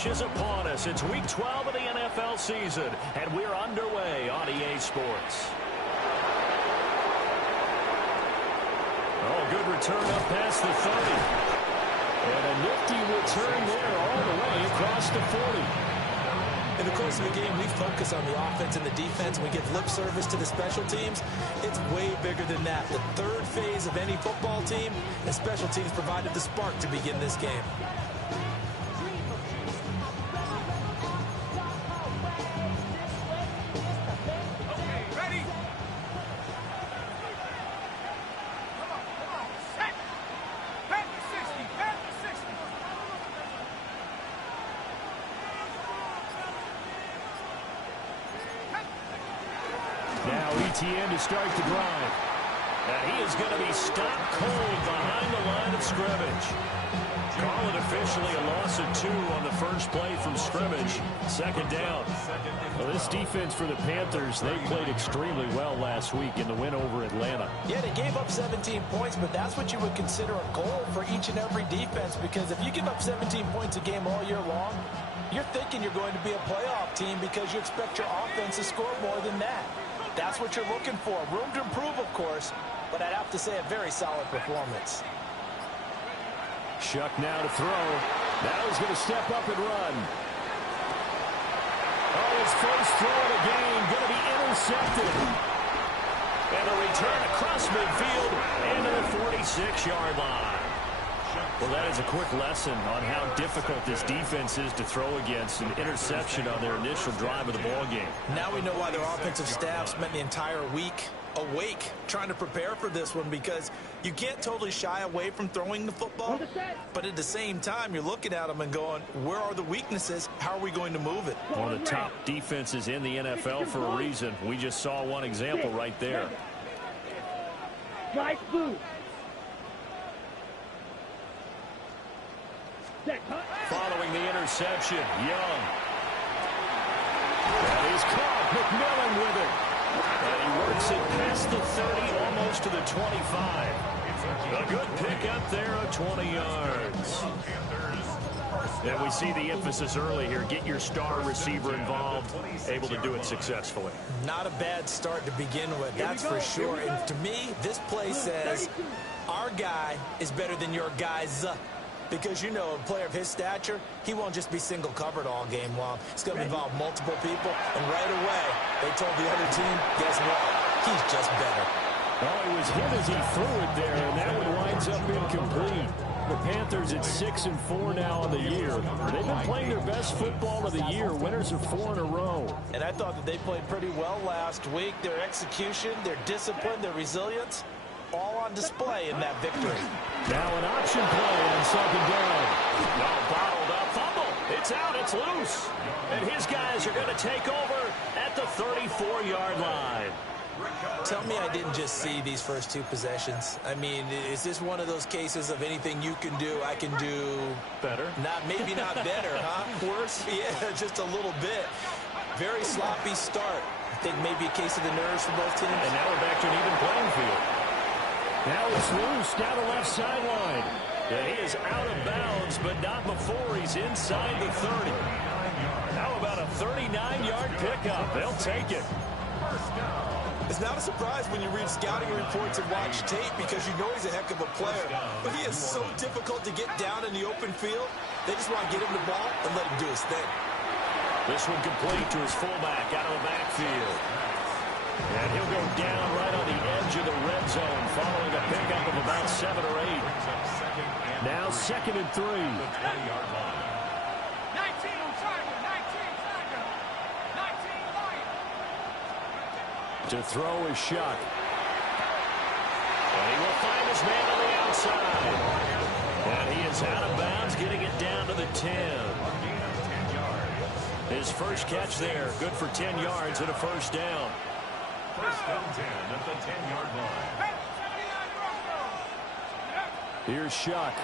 rush is upon us. It's Week 12 of the NFL season, and we're underway on EA Sports. Oh, good return up past the 30. And a nifty return there all the way across the 40. In the course of the game, we focus on the offense and the defense, and we give lip service to the special teams. It's way bigger than that. The third phase of any football team, and special teams provided the spark to begin this game. Now ETN to start the drive. And he is going to be stopped cold behind the line of scrimmage. Call it officially a loss of 2 on the first play from scrimmage. Second down. Well, this defense for the Panthers, they played extremely well last week in the win over Atlanta. Yeah, they gave up 17 points, but that's what you would consider a goal for each and every defense, because if you give up 17 points a game all year long, you're thinking you're going to be a playoff team because you expect your offense to score more than that. That's what you're looking for. Room to improve, of course, but I'd have to say a very solid performance. Shuck now to throw. Now he's going to step up and run. Oh, his first throw of the game going to be intercepted. And a return across midfield into the 46-yard line. Well, that is a quick lesson on how difficult this defense is to throw against. An interception on their initial drive of the ball game. Now we know why their offensive staff spent the entire week awake trying to prepare for this one, because you can't totally shy away from throwing the football, but at the same time you're looking at them and going, where are the weaknesses? How are we going to move it? One of the top defenses in the NFL for a reason. We just saw one example right there. Right boot. Following the interception, Young. And he's caught. McMillan with it. And he works it past the 30, almost to the 25. A good pickup there of 20 yards. And we see the emphasis early here. Get your star receiver involved, able to do it successfully. Not a bad start to begin with, that's for sure. And to me, this play says our guy is better than your guys. Because, you know, a player of his stature, he won't just be single covered all game long. He's going to involve multiple people. And right away, they told the other team, guess what? He's just better. Oh, it was hit as he threw it there, and that one winds up incomplete. The Panthers at 6-4 now on the year. They've been playing their best football of the year. Winners of 4 in a row. And I thought that they played pretty well last week. Their execution, their discipline, their resilience, all on display in that victory. Now an option play on second down. No, bottled up fumble. It's out. It's loose. And his guys are going to take over at the 34-yard line. Tell me I didn't just see these first 2 possessions. I mean, is this one of those cases of anything you can do, I can do better? Maybe not better, huh? Worse? Yeah, just a little bit. Very sloppy start. I think maybe a case of the nerves for both teams. And now we're back to an even playing field. Now it's loose down the left sideline. And he is out of bounds, but not before he's inside the 30. How about a 39-yard pickup? They'll take it. It's not a surprise when you read scouting reports and watch tape, because you know he's a heck of a player. But he is so difficult to get down in the open field. They just want to get him the ball and let him do his thing. This one complete to his fullback out of the backfield. And he'll go down right on the edge of the red zone following a pickup of about 7 or 8. Now 2nd and 3. To throw is Shuck. And he will find his man on the outside. And he is out of bounds, getting it down to the 10. His first catch there, good for 10 yards and a first down. First down 10 at the 10-yard line. Here's Shuck.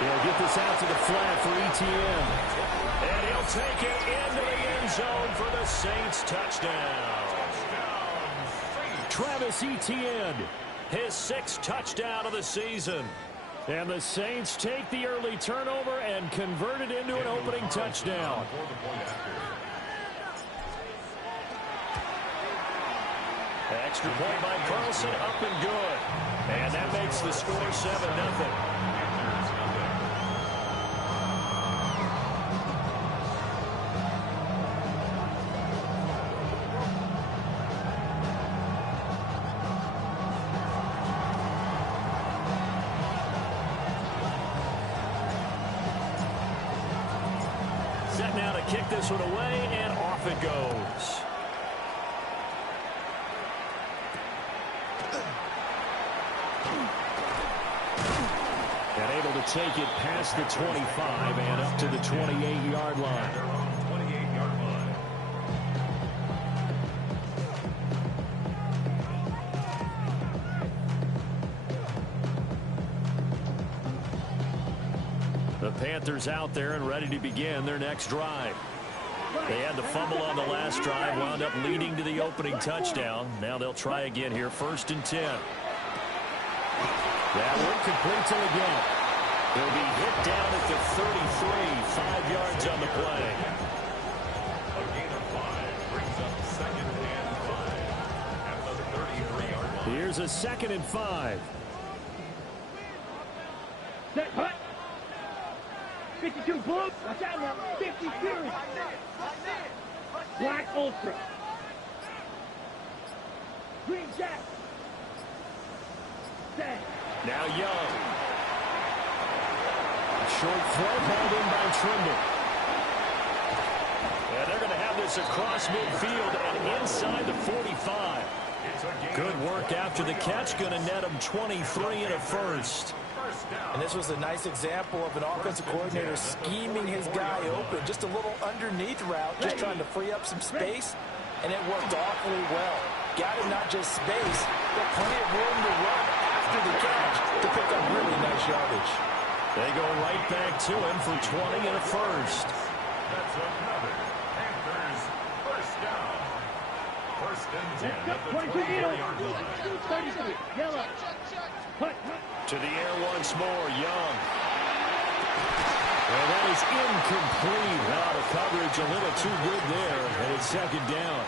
He'll get this out to the flat for ETN. And he'll take it into the end zone for the Saints touchdown. Travis Etienne, his 6th touchdown of the season. And the Saints take the early turnover and convert it into an opening touchdown. Extra point by Carlson, up and good. And that makes the score 7-0. Set now to kick this one away, and off it goes. And able to take it past the 25 and up to the 28-yard line. 28-yard line. The Panthers out there and ready to begin their next drive. They had the fumble on the last drive, wound up leading to the opening touchdown. Now they'll try again here, 1st and 10. That one complete till again. They'll be hit down at the 33, 5 yards on the play. A gain of 5 brings up 2nd and 5 at the 33-yard line. Here's a 2nd and 5. Set, hut. 52 blue. Watch out now. 50 series. Black Ultra. Green Jack. Set. Now Young. Short throw hauled in by Trimble. And they're going to have this across midfield and inside the 45. Good work after the catch. Going to net them 23 and a first. And this was a nice example of an offensive coordinator scheming his guy open. Just a little underneath route, just trying to free up some space, and it worked awfully well. Got him not just space, but plenty of room to run after the catch to pick up really nice yardage. They go right back to him for 20 and a first. That's another Panthers first down. 1st and 10 at the 23-yard line. 33. Yellow. Hut. To the air once more, Young. Well, that is incomplete. Out of coverage, a little too good there, and it's 2nd down.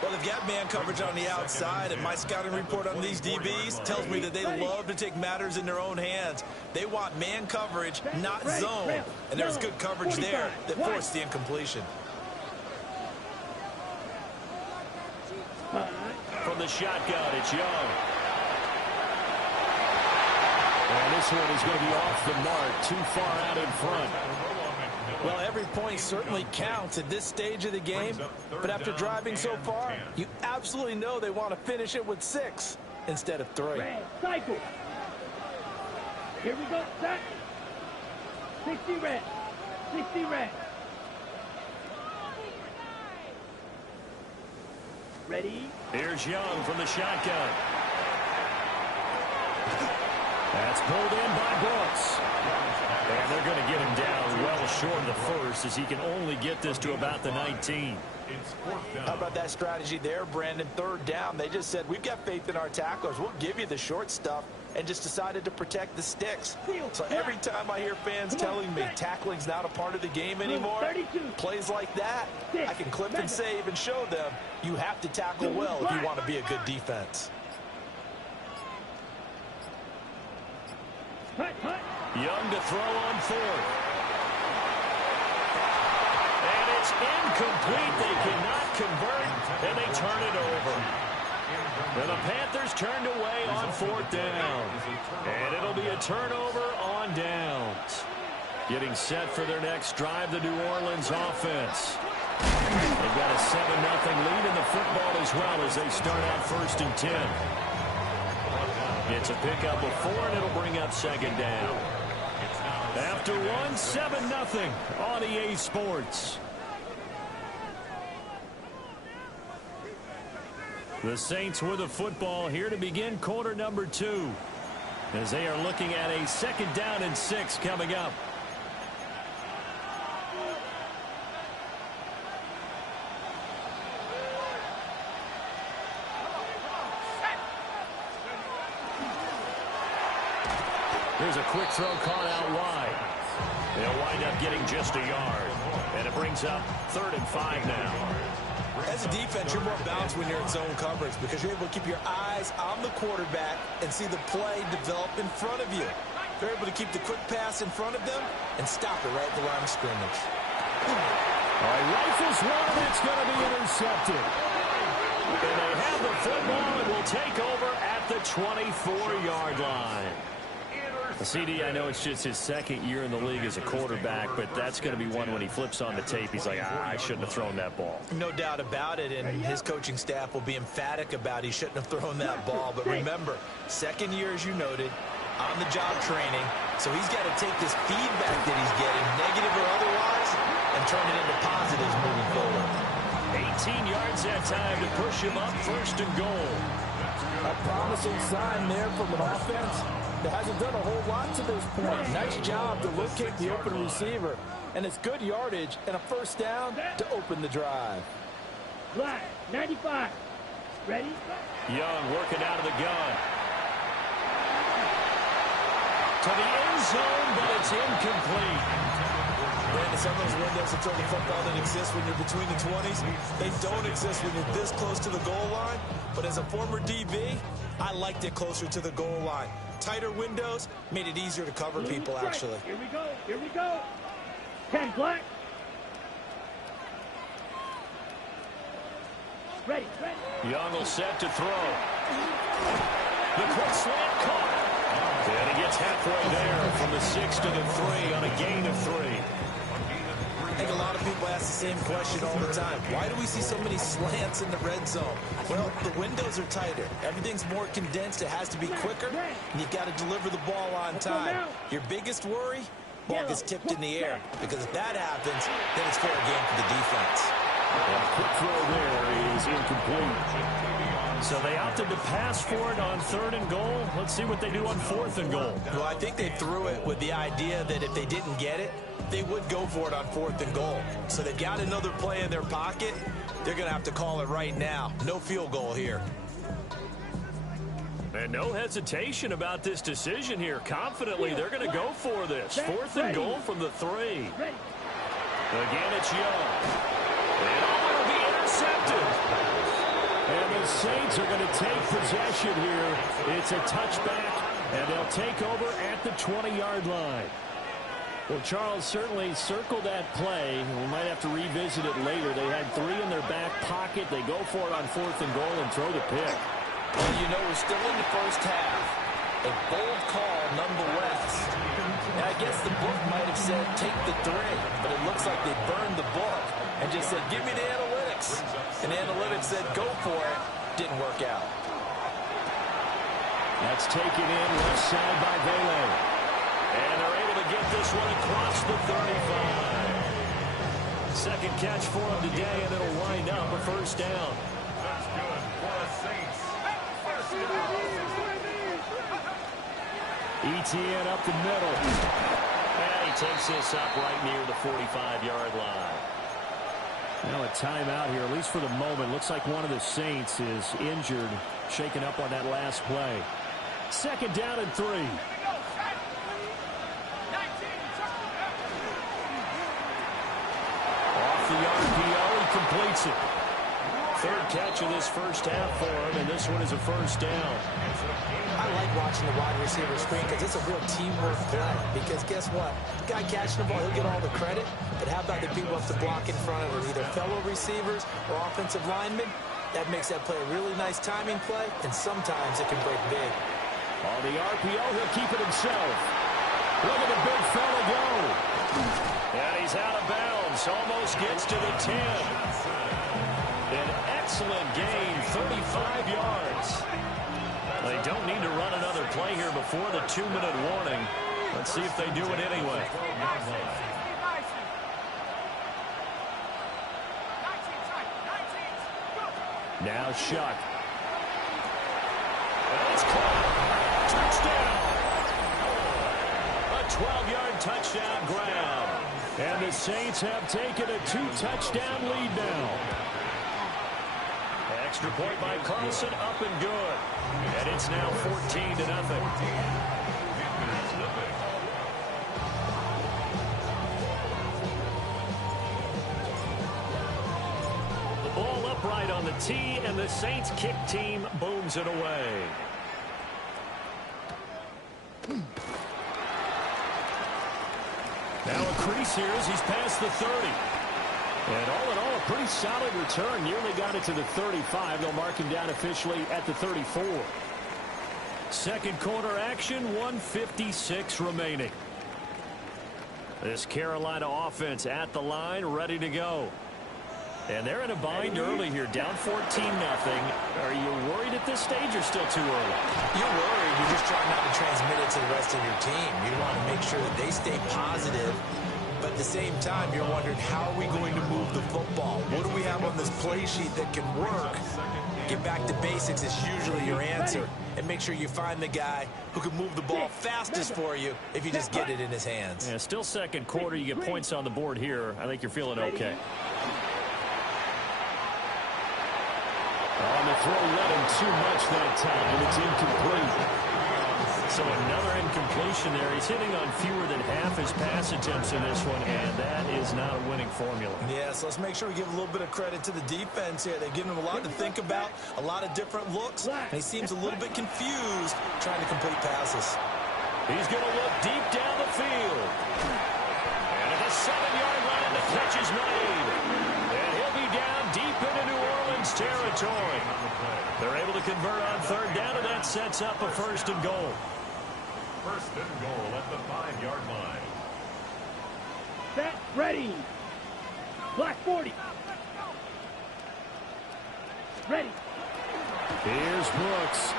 Well, they've got man coverage on the outside, and my scouting report on these DBs tells me that they love to take matters in their own hands. They want man coverage, not zone. And there's good coverage there that forced the incompletion. From the shotgun, it's Young. And this one is going to be off the mark, too far out in front. Well, every point certainly counts at this stage of the game, but after driving so far, you absolutely know they want to finish it with 6 instead of 3. Red. Cycle. Here we go. Set. 60 red. 60 red. Ready? Here's Young from the shotgun. That's pulled in by Brooks. And they're going to get him down well short of the first as he can only get this to about the 19. It's 4th down. How about that strategy there, Brandon? 3rd down. They just said, we've got faith in our tacklers. We'll give you the short stuff, and just decided to protect the sticks. So every time I hear fans telling me tackling's not a part of the game anymore, plays like that, I can clip and save and show them you have to tackle well if you want to be a good defense. Hut, hut. Young to throw on 4th. And it's incomplete. They cannot convert, and they turn it over. And the Panthers turned away on 4th down. And it'll be a turnover on downs. Getting set for their next drive, the New Orleans offense. They've got a 7-0 lead in the football as well as they start out 1st and 10. It's a pickup of 4, and it'll bring up 2nd down. After 1, 7-0 on EA Sports. The Saints with the football here to begin quarter number 2, as they are looking at a 2nd down and 6 coming up. Here's a quick throw caught out wide. They'll wind up getting just a yard. And it brings up 3rd and 5 now. As a defense, you're more balanced when you're in zone coverage because you're able to keep your eyes on the quarterback and see the play develop in front of you. You're able to keep the quick pass in front of them and stop it right at the line of scrimmage. All right, rifles one. It's going to be intercepted. And they have the football and will take over at the 24-yard line. CD, I know it's just his 2nd year in the league as a quarterback, but that's going to be one when he flips on the tape. He's like, I shouldn't have thrown that ball. No doubt about it, and his coaching staff will be emphatic about he shouldn't have thrown that ball. But remember, 2nd year, as you noted, on-the-job training, so he's got to take this feedback that he's getting, negative or otherwise, and turn it into positives moving forward. 18 yards that time to push him up 1st and goal. A promising sign there from an offense that hasn't done a whole lot to this point. Nice job to locate the open receiver, and it's good yardage and a 1st down to open the drive. Black, 95. Ready? Young working out of the gun. To the end zone, but it's incomplete. Brandon, some of those windows to throw the football that exist when you're between the 20s, they don't exist when you're this close to the goal line. But as a former DB, I liked it closer to the goal line. Tighter windows made it easier to cover people, actually. Here we go. Here we go. 10 black. Ready. Young will set to throw. The quick slant caught. And he gets halfway there from the 6 to the 3 on a gain of 3. I think a lot of people ask the same question all the time. Why do we see so many slants in the red zone? Well, the windows are tighter. Everything's more condensed. It has to be quicker, and you've got to deliver the ball on time. Your biggest worry? Ball gets tipped in the air, because if that happens, then it's fair game for the defense. And a quick throw there is incomplete. So they opted to pass for it on 3rd and goal. Let's see what they do on 4th and goal. Well, I think they threw it with the idea that if they didn't get it, they would go for it on 4th and goal. So they've got another play in their pocket. They're going to have to call it right now. No field goal here. And no hesitation about this decision here. Confidently, they're going to go for this. 4th and goal from the 3. Again, it's Young. And it'll be intercepted. And the Saints are going to take possession here. It's a touchback, and they'll take over at the 20-yard line. Well, Charles, certainly circle that play. We might have to revisit it later. They had 3 in their back pocket. They go for it on 4th and goal and throw the pick. Well, you know, we're still in the first half. A bold call nonetheless. And I guess the book might have said take the 3, but it looks like they burned the book and just said, give me the analytics. And the analytics said, go for it. Didn't work out. That's taken in left side by Vele. And they're able to get this one across the 35. Second catch for him today, and it'll wind up a 1st down. That's good for the Saints. 1st down. ETN up the middle. And he takes this up right near the 45-yard line. Now a timeout here, at least for the moment. Looks like one of the Saints is injured, shaken up on that last play. 2nd down and 3. Off the RPO, he completes it. 3rd catch of this first half for him, and this one is a 1st down. I like watching the wide receiver screen because it's a real teamwork play. Because guess what? The guy catching the ball, he'll get all the credit. But how about the people who have to block in front of him, either fellow receivers or offensive linemen? That makes that play a really nice timing play, and sometimes it can break big. On the RPO, he'll keep it himself. Look at the big fella go. And he's out of bounds. Almost gets to the 10. An excellent gain, 35 yards. They don't need to run another play here before the 2-minute warning. Let's see if they do it anyway. Now Shuck. And it's caught. Touchdown. A 12-yard touchdown grab. And the Saints have taken a 2-touchdown lead now. Extra point by Carlson, up and good. And it's now 14-0. PAT, and the Saints kick team booms it away. Now a crease here as he's past the 30. And all in all, a pretty solid return. Nearly got it to the 35. They'll mark him down officially at the 34. Second quarter action, 1:56 remaining. This Carolina offense at the line, ready to go. And they're in a bind early here, down 14-0. Are you worried at this stage or still too early? You're worried. You're just trying not to transmit it to the rest of your team. You want to make sure that they stay positive. But at the same time, you're wondering, how are we going to move the football? What do we have on this play sheet that can work? Get back to basics is usually your answer. And make sure you find the guy who can move the ball fastest for you if you just get it in his hands. Yeah, still second quarter. You get points on the board here. I think you're feeling okay. On the throw, led him too much that time. It's incomplete. So another incompletion there. He's hitting on fewer than half his pass attempts in this one, and that is not a winning formula. Yeah, so let's make sure we give a little bit of credit to the defense here. They've given him a lot to think about, a lot of different looks, and he seems a little bit confused trying to complete passes. He's going to look deep down the field. And at the 7-yard line, the catch is made. And he'll be down deep into New Orleans territory. They're able to convert on third down, and that sets up a 1st and goal. 1st and goal at the 5-yard line. Set, ready. Black 40. Ready. Here's Brooks.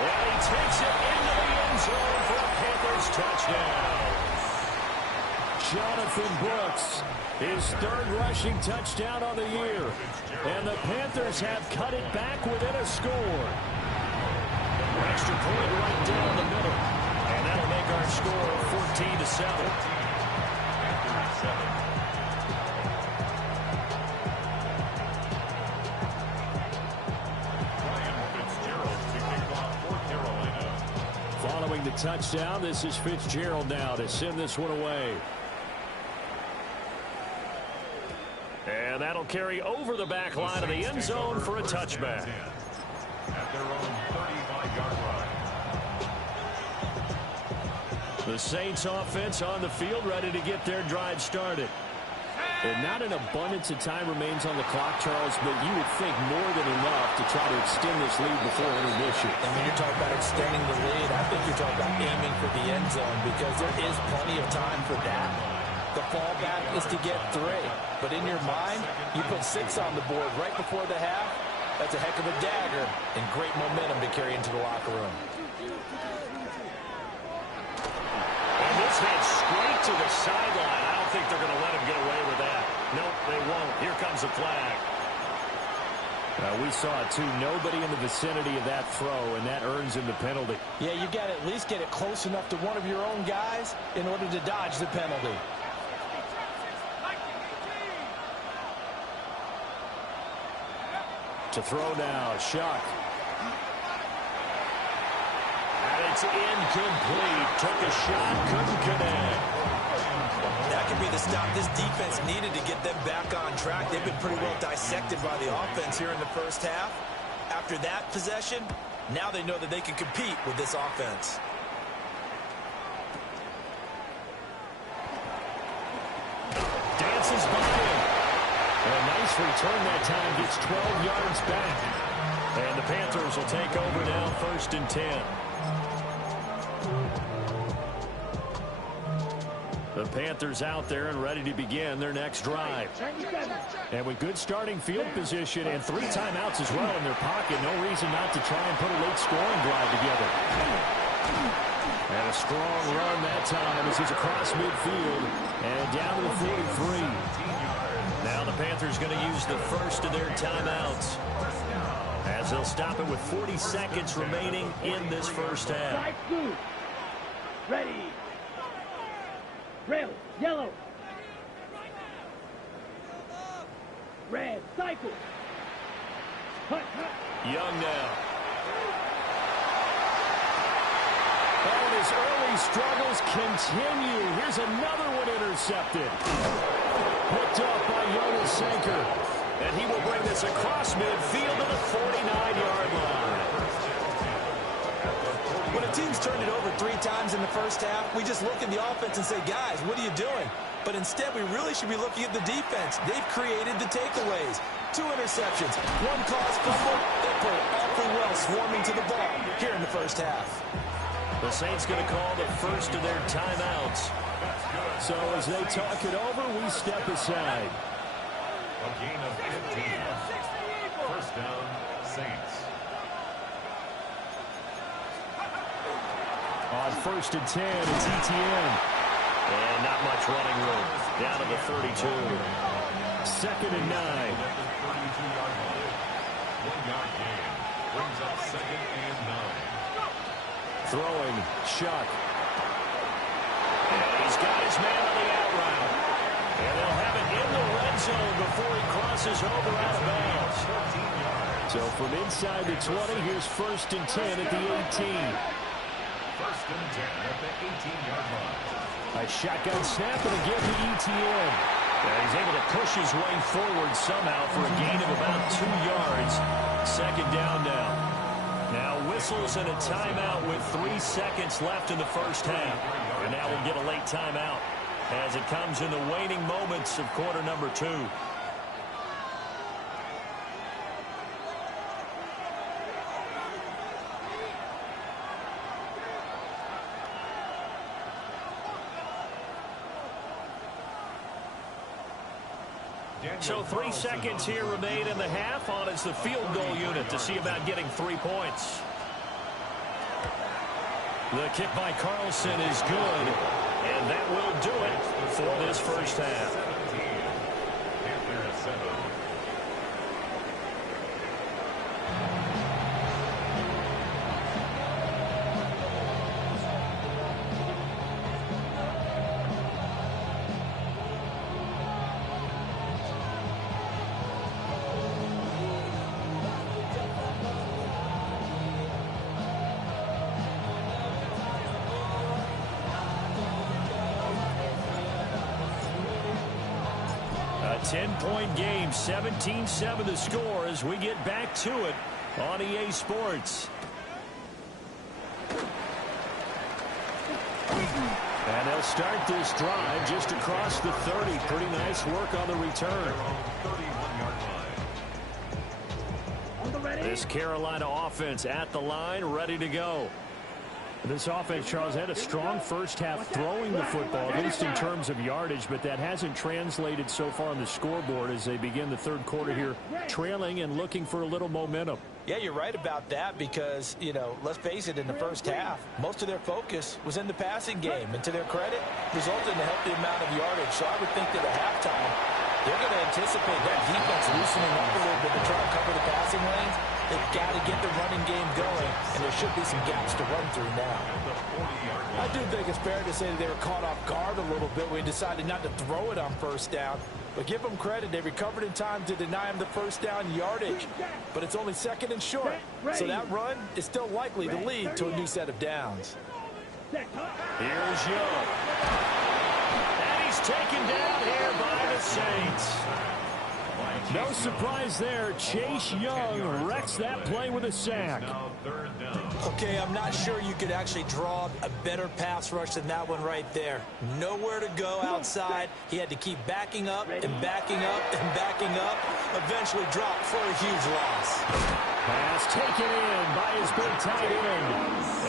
And he takes it into the end zone for a Panthers touchdown. Jonathan Brooks, his 3rd rushing touchdown on the year. And the Panthers have cut it back within a score. Extra point right down the middle. And that'll make our score 14-7. Following the touchdown, this is Fitzgerald now to send this one away. And that'll carry over the back line of the end zone for a touchback. At their own 35-yard line. The Saints offense on the field, ready to get their drive started. And not an abundance of time remains on the clock, Charles, but you would think more than enough to try to extend this lead before intermission. And when you're talking about extending the lead, I think you're talking about aiming for the end zone, because there is plenty of time for that. The fallback is to get 3. But in your mind, you put 6 on the board right before the half. That's a heck of a dagger and great momentum to carry into the locker room. And this hit straight to the sideline. I don't think they're going to let him get away with that. Nope, they won't. Here comes a flag. We saw it too. Nobody in the vicinity of that throw, and that earns him the penalty. Yeah, you got to at least get it close enough to one of your own guys in order to dodge the penalty. To throw now, Shuck. And it's incomplete. Took a shot, couldn't connect. That could be the stop this defense needed to get them back on track. They've been pretty well dissected by the offense here in the first half. After that possession, now they know that they can compete with this offense. Dances by him. A nice return that time, gets 12 yards back. And the Panthers will take over now, 1st and 10. The Panthers out there and ready to begin their next drive. And with good starting field position and 3 timeouts as well in their pocket, no reason not to try and put a late scoring drive together. And a strong run that time as he's across midfield and down to the 43. Now the Panthers going to use the first of their timeouts as they'll stop it with 40 seconds remaining in this first half. Ready. Red, yellow. Red, cycle. Cut, cut. Young now. And his early struggles continue. Here's another one intercepted. Picked off by Jonas Sanker. And he will bring this across midfield to the 49-yard line. When a team's turned it over 3 times in the first half, we just look at the offense and say, guys, what are you doing? But instead, we really should be looking at the defense. They've created the takeaways. 2 interceptions, 1 caused fumble. They play awfully well swarming to the ball here in the first half. The Saints going to call the first of their timeouts. So as they talk it over, we step aside. A gain of 15. First down, Saints. On first and 10, it's ETN. And not much running room. Down to the 32. Second and 9. 32-yard line. 1-yard gain. Brings up second and 9. Throwing, Shuck. And he's got his man on the out route. And they'll have it in the red zone before he crosses over out of bounds. So from inside the 20, here's first and 10 at the 18. First and 10 at the 18-yard line. A shotgun snap and again to ETN. And he's able to push his way forward somehow for a gain of about 2 yards. Second down now. Now whistles and a timeout with 3 seconds left in the first half. And now we'll get a late timeout as it comes in the waning moments of quarter number 2. So 3 seconds here remain in the half. On is the field goal unit to see about getting 3 points. The kick by Carlson is good. And that will do it for this first half. A 10-point game, 17-7 the score as we get back to it on EA Sports. And they'll start this drive just across the 30. Pretty nice work on the return. This Carolina offense at the line, ready to go. This offense, Charles, had a strong first half throwing the football, at least in terms of yardage, but that hasn't translated so far on the scoreboard as they begin the third quarter here, trailing and looking for a little momentum. Yeah, you're right about that because, you know, let's face it, in the first half, most of their focus was in the passing game. And to their credit, resulted in a healthy amount of yardage. So I would think that at halftime, they're going to anticipate that defense loosening up a little bit to try to cover the passing lanes. They've got to get the running game going, and there should be some gaps to run through now. I do think it's fair to say that they were caught off guard a little bit when they decided not to throw it on first down. But give them credit, they recovered in time to deny him the first down yardage. But it's only second and short, so that run is still likely to lead to a new set of downs. Here's Young. And he's taken down here by the Saints. No surprise there. Chase Young wrecks that play with a sack. Okay, I'm not sure you could actually draw a better pass rush than that one right there. Nowhere to go outside. He had to keep backing up and backing up and backing up. Eventually dropped for a huge loss. Pass taken in by his big tight end.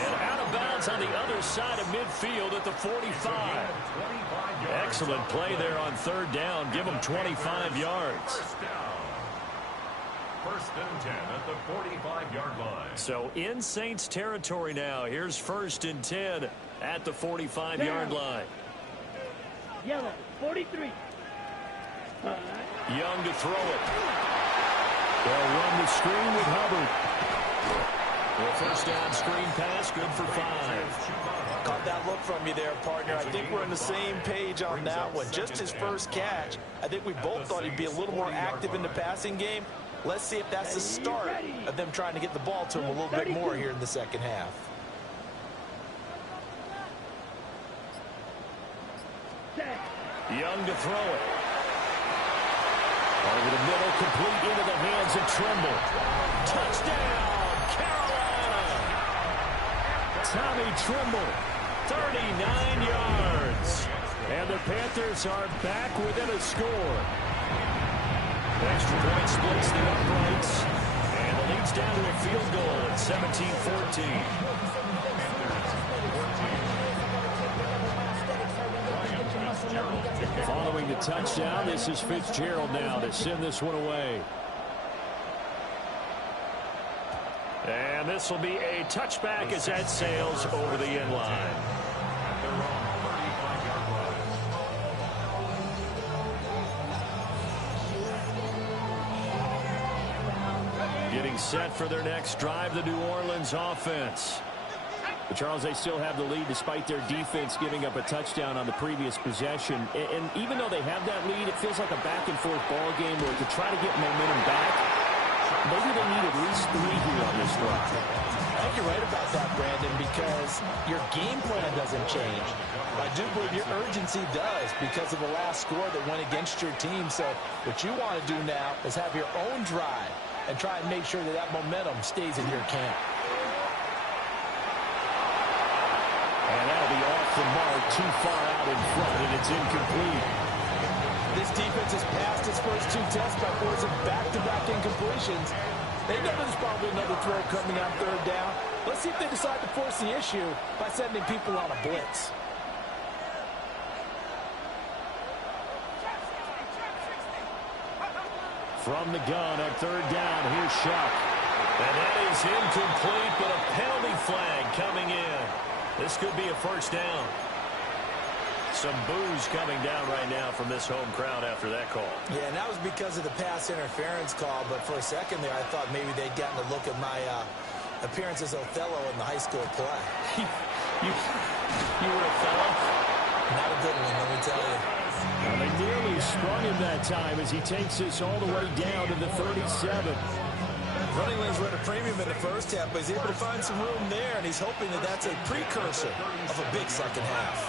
And out of bounds on the other side of midfield at the 45. Excellent play there on third down. Give him 25 yards. First and 10 at the 45-yard line. So in Saints territory now. Here's first and 10 at the 45-yard line. Yellow, 43. Young to throw it. They'll run the screen with Hubbard. The first down screen pass, good for 5. Caught that look from you there, partner. I think we're on the same page on that one. Just his first catch. I think we both thought he'd be a little more active in the passing game. Let's see if that's the start of them trying to get the ball to him a little bit more here in the second half. Young to throw it. Over the middle, complete into the hands of Trimble. Touchdown, Carolina! Tommy Trimble, 39 yards. And the Panthers are back within a score. Extra point splits the uprights. And the lead's down to a field goal at 17-14. Following the touchdown, this is Fitzgerald now to send this one away. And this will be a touchback as that sails over the end line. Getting set for their next drive, the New Orleans offense. But Charles, they still have the lead despite their defense giving up a touchdown on the previous possession. And even though they have that lead, it feels like a back-and-forth ball game where to try to get momentum back, maybe they need at least 3 here on this drive. I think you're right about that, Brandon, because your game plan doesn't change. I do believe your urgency does because of the last score that went against your team. So what you want to do now is have your own drive and try and make sure that that momentum stays in your camp. And that'll be off the mark, too far out in front, and it's incomplete. This defense has passed its first 2 tests by forcing back-to-back incompletions. They know there's probably another throw coming on 3rd down. Let's see if they decide to force the issue by sending people on a blitz. From the gun on 3rd down, here's Shuck. And that is incomplete, but a penalty flag coming in. This could be a first down. Some boos coming down right now from this home crowd after that call. Yeah, and that was because of the pass interference call, but for a second there I thought maybe they'd gotten a look at my appearance as Othello in the high school play. You were Othello? Not a good one, let me tell you. Well, they nearly sprung him that time as he takes this all the way down to the 37. Running lanes were at a premium in the first half, but he's able to find some room there, and he's hoping that that's a precursor of a big second half.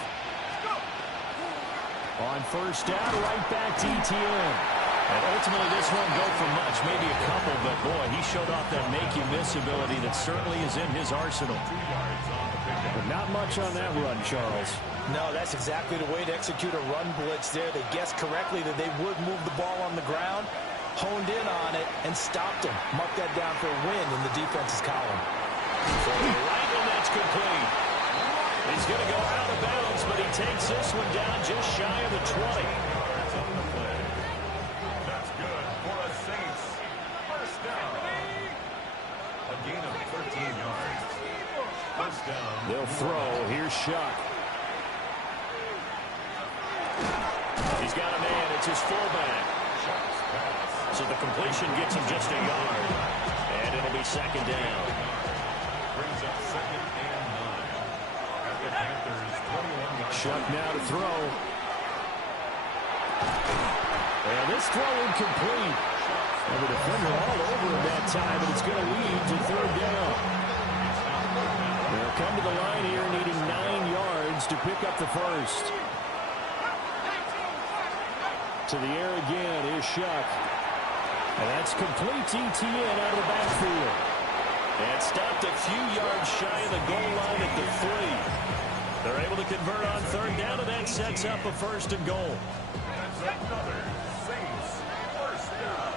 On 1st down, right back to Etienne. And ultimately, this won't go for much, maybe a couple, but boy, he showed off that make-you-miss ability that certainly is in his arsenal. But not much on that run, Charles. No, that's exactly the way to execute a run blitz there. They guessed correctly that they would move the ball on the ground, honed in on it, and stopped him. Mark that down for a win in the defense's column. Right, and that's complete. He's going to go out of bounds, but he takes this one down just shy of the 20. That's good for a Saints. First down. A gain of 13 yards. First down. They'll throw. Here's Shuck. He's got a man. It's his fullback. So the completion gets him just a yard. And it'll be 2nd down. Brings up 2nd and 9. At the Panthers 21. Shuck now to throw. And this throw incomplete. And the defender all over him that time, but it's going to lead to 3rd down. They'll come to the line here needing 9 yards to pick up the first. To the air again is Shuck. And that's complete to Etienne out of the backfield. And stopped a few yards shy of the goal line at the 3. They're able to convert on 3rd down, and that sets up a 1st and goal. That's another Saints first down.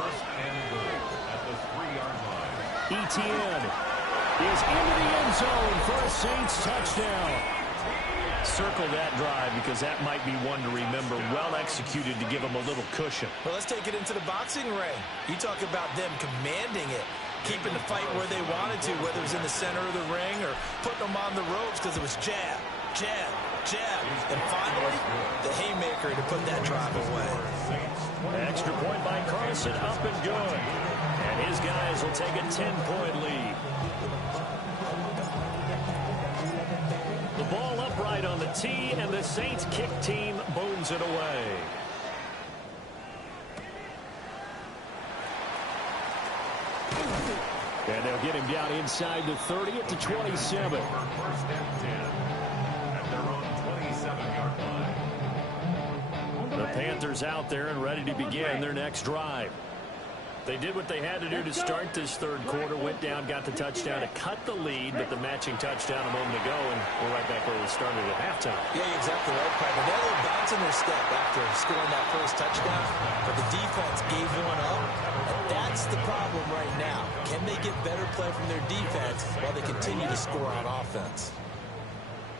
1st and goal at the 3-yard line. Etienne is into the end zone for a Saints touchdown. Circle that drive because that might be one to remember. Well executed to give them a little cushion. Well, let's take it into the boxing ring. You talk about them commanding it, keeping the fight where they wanted to, whether it was in the center of the ring or putting them on the ropes because it was jab, jab, jab. And finally, the haymaker to put that drive away. Extra point by Carson, up and good. And his guys will take a 10-point lead. The ball upright on the tee, and the Saints kick team booms it away. And they'll get him down inside the 30 at the 27. 1st and 10 at their own 27-yard line. The Panthers out there and ready to begin their next drive. They did what they had to do to start this third quarter, went down, got the touchdown to cut the lead, but the matching touchdown a moment ago, and we're right back where we started at halftime. Yeah, you're exactly right, Pat. They had a little bounce in their step after scoring that first touchdown, but the defense gave one up, and that's the problem right now. Can they get better play from their defense while they continue to score on offense?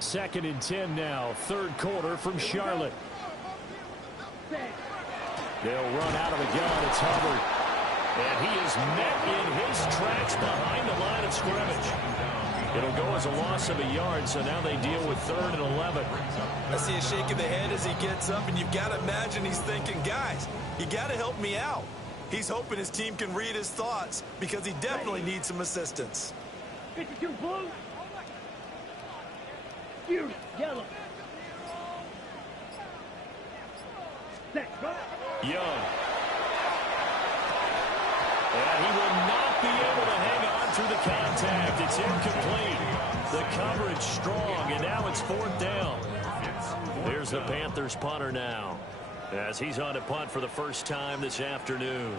2nd and 10 now, third quarter from Charlotte. They'll run out of the gun. It's Hubbard. And he is met in his tracks behind the line of scrimmage. It'll go as a loss of a yard, so now they deal with 3rd and 11. I see a shake of the head as he gets up, and you've got to imagine he's thinking, guys, you got to help me out. He's hoping his team can read his thoughts because he definitely needs some assistance. 52 blue. Fury, yellow. Set, go. Young. And he will not be able to hang on through the contact. It's incomplete. The coverage strong, and now it's 4th down. Here's the Panthers punter now, as he's on to punt for the first time this afternoon.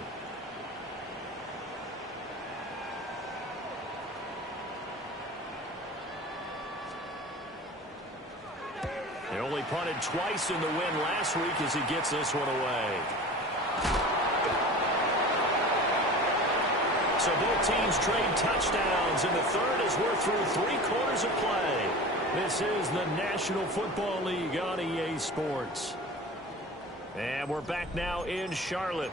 They only punted twice in the win last week as he gets this one away. So both teams trade touchdowns in the third as we're through 3 quarters of play. This is the National Football League on EA Sports. And we're back now in Charlotte.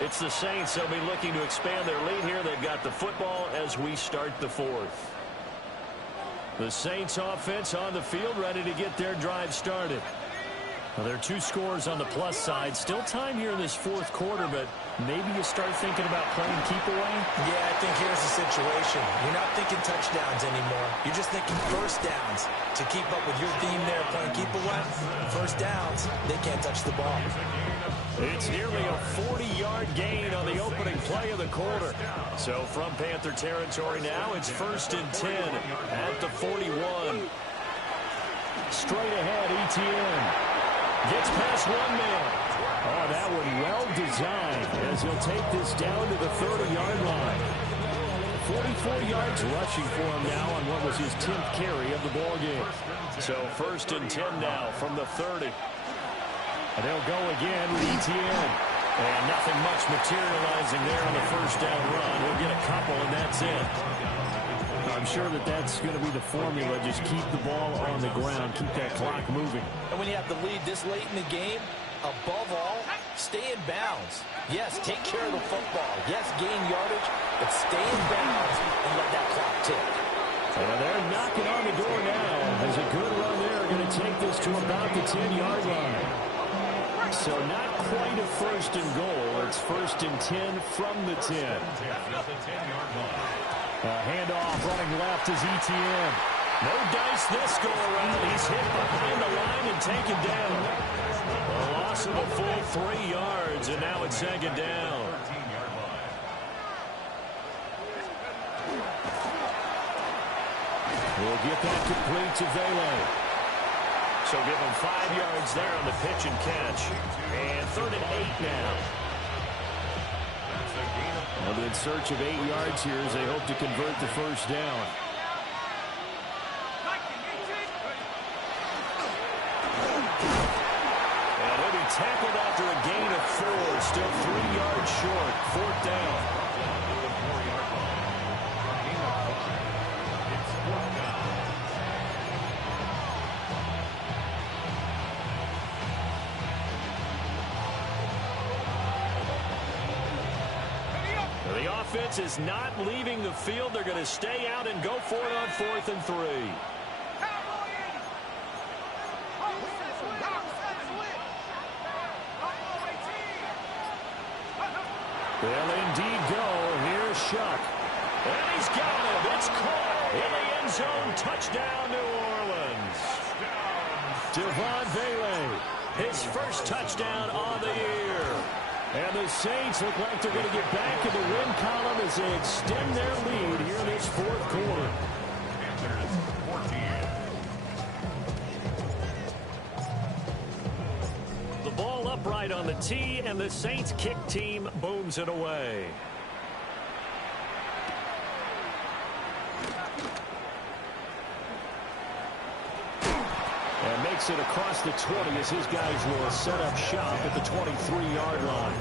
It's the Saints. They'll be looking to expand their lead here. They've got the football as we start the 4th. The Saints offense on the field, ready to get their drive started. Well, there are 2 scores on the plus side. Still time here in this 4th quarter, but maybe you start thinking about playing keep away? Yeah, I think here's the situation. You're not thinking touchdowns anymore. You're just thinking first downs. To keep up with your theme there, playing keep away, first downs, they can't touch the ball. It's nearly a 40-yard gain on the opening play of the quarter. So from Panther territory now, it's 1st and 10 at the 41. Straight ahead, Etienne. Gets past one man. Oh, that one well designed as he'll take this down to the 30-yard line. 44 yards rushing for him now on what was his 10th carry of the ball game. So 1st and 10 now from the 30. And they'll go again with Etienne. And nothing much materializing there on the first down run. We'll get a couple, and that's it. I'm sure that that's going to be the formula. Just keep the ball on the ground. Keep that clock moving. And when you have the lead this late in the game, above all, stay in bounds. Yes, take care of the football. Yes, gain yardage, but stay in bounds and let that clock tick. And they're knocking on the door now. As a good run there, going to take this to about the 10-yard line. So not quite a 1st and goal. It's 1st and 10 from the 10. Handoff running left is Etienne. No dice this go around. He's hit behind the line and taken down. A loss of a full 3 yards, and now it's 2nd down. We'll get that complete to Vele. So give him 5 yards there on the pitch and catch. And 3rd and 8 now. Well, in search of 8 yards here as they hope to convert the first down. And he'll be tackled after a gain of 4. Still 3 yards short. 4th down. The offense is not leaving the field. They're going to stay out and go for it on 4th and 3. They'll indeed go. Here's Shuck. And he's got it. It's caught in the end zone. Touchdown, New Orleans. Devon Vele, his first touchdown on the year. And the Saints look like they're going to get back in the win column as they extend their lead here in this 4th quarter. The ball upright on the tee, and the Saints kick team booms it away. And makes it across the 20 as his guys will set up shop at the 23-yard line.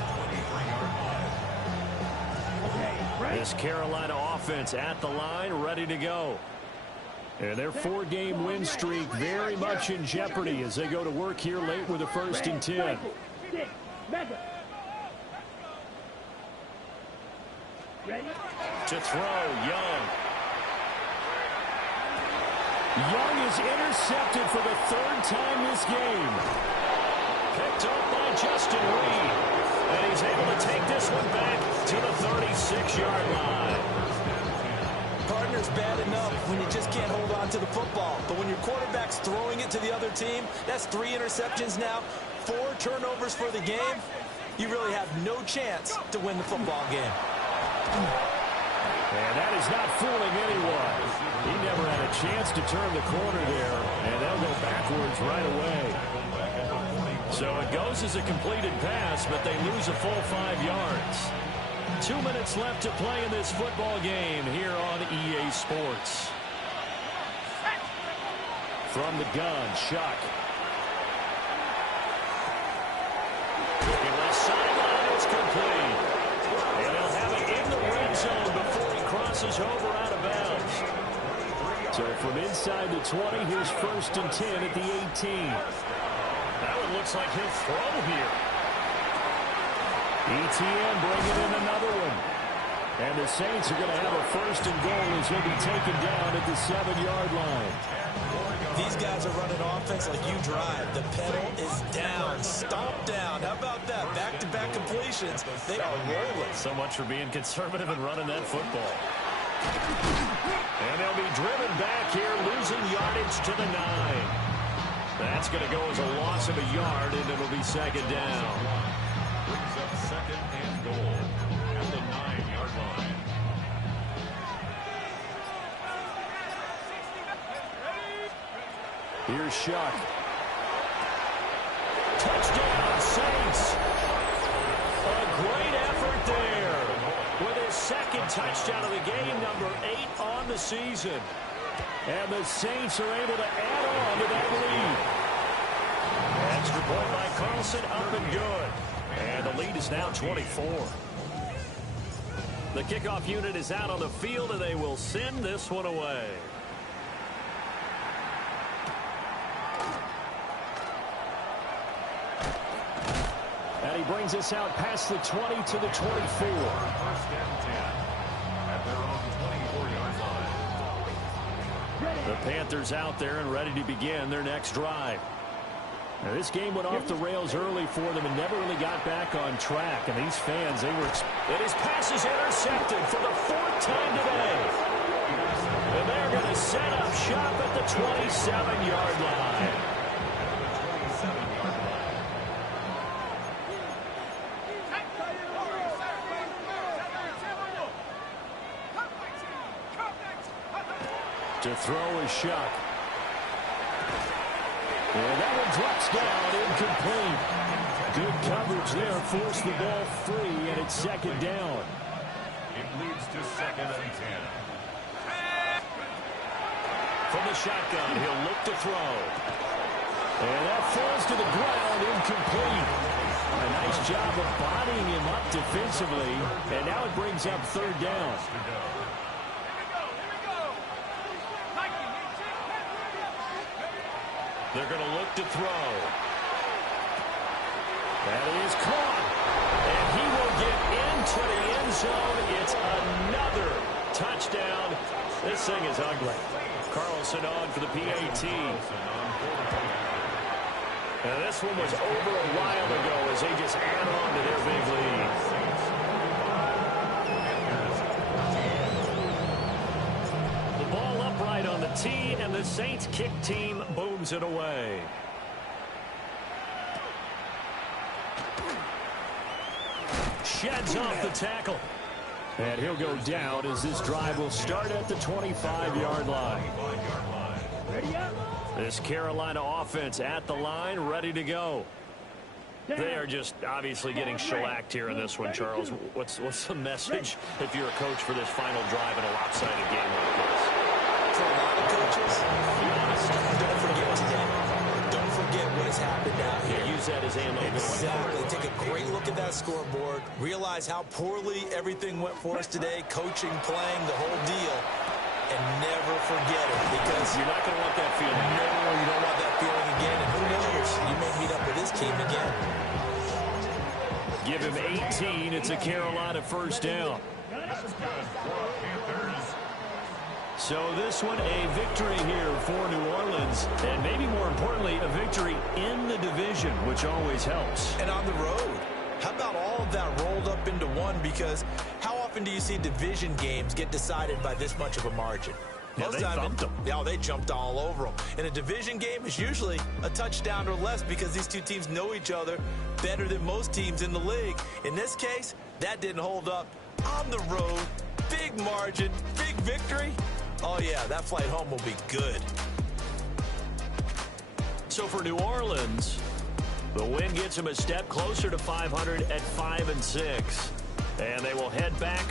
This Carolina offense at the line, ready to go. And their 4-game win streak very much in jeopardy as they go to work here late with a 1st and 10. To throw, Young. Young is intercepted for the 3rd time this game. Picked up by Justin Reed. And he's able to take this one back to the 36-yard line. Partner's bad enough when you just can't hold on to the football. But when your quarterback's throwing it to the other team, that's 3 interceptions now, 4 turnovers for the game. You really have no chance to win the football game. And that is not fooling anyone. He never had a chance to turn the corner there, and they'll go backwards right away. So it goes as a completed pass, but they lose a full 5 yards. 2 minutes left to play in this football game here on EA Sports. From the gun, Shuck. Left sideline, it's complete. And they'll have it in the red zone before he crosses over out of bounds. So from inside the 20, here's 1st and 10 at the 18. That one looks like he'll throw here. ETN bringing in another one. And the Saints are going to have a 1st and goal as he'll be taken down at the 7-yard line. These guys are running offense like you drive. The pedal is down, stomp down. How about that? Back-to-back completions. They are rolling. So much for being conservative and running that football. And they'll be driven back here, losing yardage to the 9. That's going to go as a loss of a yard, and it'll be 2nd down. Brings up 2nd and goal at the 9-yard line. Here's Shuck. Touchdown, Saints. A great effort there with his 2nd touchdown of the game, number 8 on the season. And the Saints are able to add on to that lead. Extra point by Carlson, up and good. And the lead is now 24. The kickoff unit is out on the field, and they will send this one away. And he brings us out past the 20 to the 24. 1st and 10 at their own 24-yard line. The Panthers out there and ready to begin their next drive. Now, this game went off the rails early for them and never really got back on track. And these fans, they were... And his pass is intercepted for the 4th time today. And they're going to set up shop at the 27-yard line. To throw is Shuck. And that one drops down, incomplete. Good coverage there, forced the ball free, and it's 2nd down. It leads to 2nd and 10. From the shotgun, he'll look to throw. And that falls to the ground, incomplete. A nice job of bodying him up defensively, and now it brings up 3rd down. They're going to look to throw. That is caught. And he will get into the end zone. It's another touchdown. This thing is ugly. Carlson on for the PAT. And this one was over a while ago as they just add on to their big lead. On the tee, and the Saints kick team booms it away. Sheds off the tackle. And he'll go down as this drive will start at the 25-yard line. This Carolina offense at the line, ready to go. They are just obviously getting shellacked here in this one, Charles. What's the message if you're a coach for this final drive in a lopsided game like this? For a lot of coaches, be honest, don't forget today. Don't forget what has happened out here. Use that as ammo. Exactly. Take a great look at that scoreboard. Realize how poorly everything went for us today. Coaching, playing, the whole deal. And never forget it, because you're not going to want that feeling. No, you don't want that feeling again. And who knows? You may meet up with this team again. Give him 18. It's a Carolina first down. So this one, a victory here for New Orleans. And maybe more importantly, a victory in the division, which always helps. And on the road. How about all of that rolled up into one? Because how often do you see division games get decided by this much of a margin? Yeah, Most they thumped them. Yeah, they jumped all over them. And a division game is usually a touchdown or less because these two teams know each other better than most teams in the league. In this case, that didn't hold up. On the road, big margin, big victory. Oh, yeah, that flight home will be good. So for New Orleans, the win gets them a step closer to 500 at 5-6. And they will head back